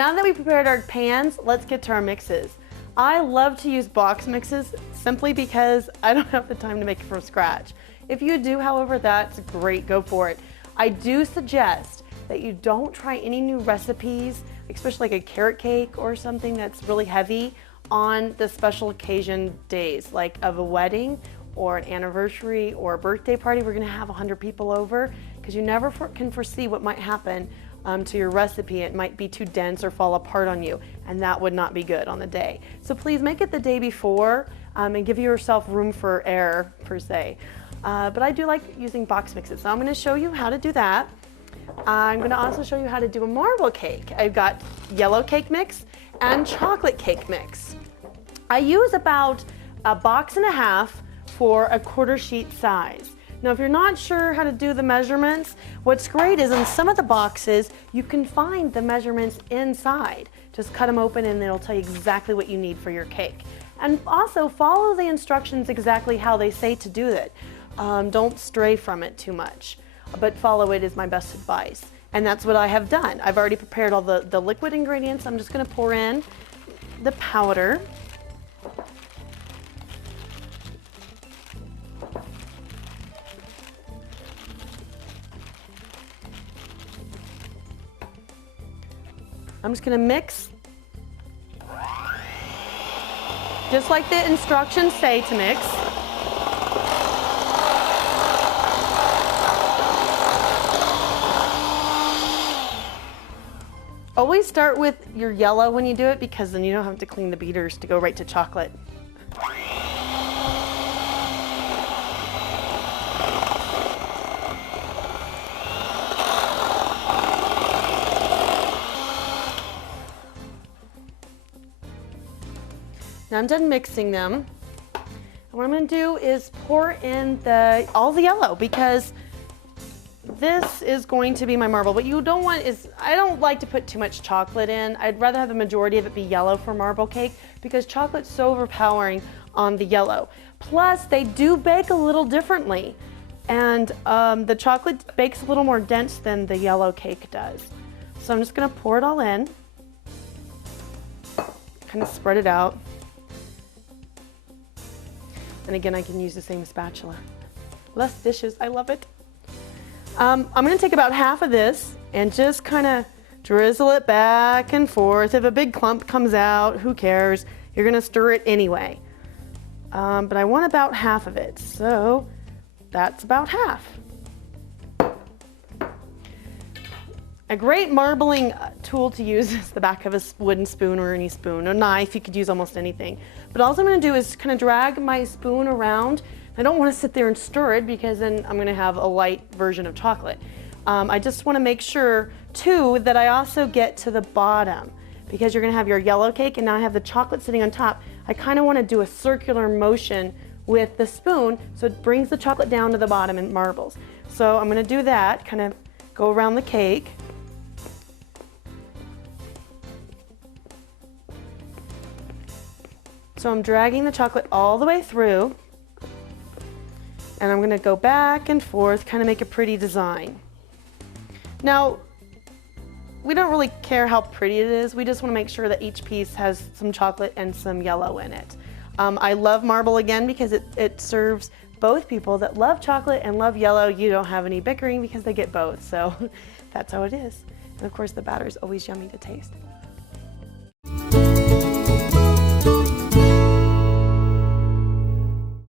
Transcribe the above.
Now that we prepared our pans, let's get to our mixes. I love to use box mixes simply because I don't have the time to make it from scratch. If you do, however, that's great, go for it. I do suggest that you don't try any new recipes, especially like a carrot cake or something that's really heavy on the special occasion days, like of a wedding or an anniversary or a birthday party. We're gonna have 100 people over, because you never can foresee what might happen to your recipe. It might be too dense or fall apart on you, and that would not be good on the day. So please make it the day before and give yourself room for error, per se. But I do like using box mixes, so I'm gonna show you how to do that. I'm gonna also show you how to do a marble cake. I've got yellow cake mix and chocolate cake mix. I use about 1.5 boxes for a 1/4 sheet size. Now, if you're not sure how to do the measurements, what's great is in some of the boxes, you can find the measurements inside. Just cut them open and it'll tell you exactly what you need for your cake. And also follow the instructions exactly how they say to do it. Don't stray from it too much, but follow it is my best advice. And that's what I have done. I've already prepared all the liquid ingredients. I'm just gonna pour in the powder. I'm just gonna mix, just like the instructions say to mix. Always start with your yellow when you do it, because then you don't have to clean the beaters to go right to chocolate. Now I'm done mixing them. And what I'm gonna do is pour in all the yellow, because this is going to be my marble. What you don't want is, I don't like to put too much chocolate in. I'd rather have the majority of it be yellow for marble cake, because chocolate's so overpowering on the yellow. Plus, they do bake a little differently. And the chocolate bakes a little more dense than the yellow cake does. So I'm just gonna pour it all in. Kind of spread it out. And again, I can use the same spatula. Less dishes, I love it. I'm gonna take about half of this and just kind of drizzle it back and forth. If a big clump comes out, who cares? You're gonna stir it anyway. But I want about half of it, so that's about half. A great marbling tool to use is the back of a wooden spoon or any spoon, a knife. You could use almost anything. But all I'm gonna do is kind of drag my spoon around. I don't wanna sit there and stir it, because then I'm gonna have a light version of chocolate. I just wanna make sure, too, that I also get to the bottom, because you're gonna have your yellow cake and now I have the chocolate sitting on top. I kind of wanna do a circular motion with the spoon so it brings the chocolate down to the bottom and marbles. So I'm gonna do that, kind of go around the cake. So I'm dragging the chocolate all the way through, and I'm gonna go back and forth, kind of make a pretty design. Now, we don't really care how pretty it is, we just wanna make sure that each piece has some chocolate and some yellow in it. I love marble again because it serves both people that love chocolate and love yellow. You don't have any bickering because they get both, so that's how it is. And of course the batter is always yummy to taste.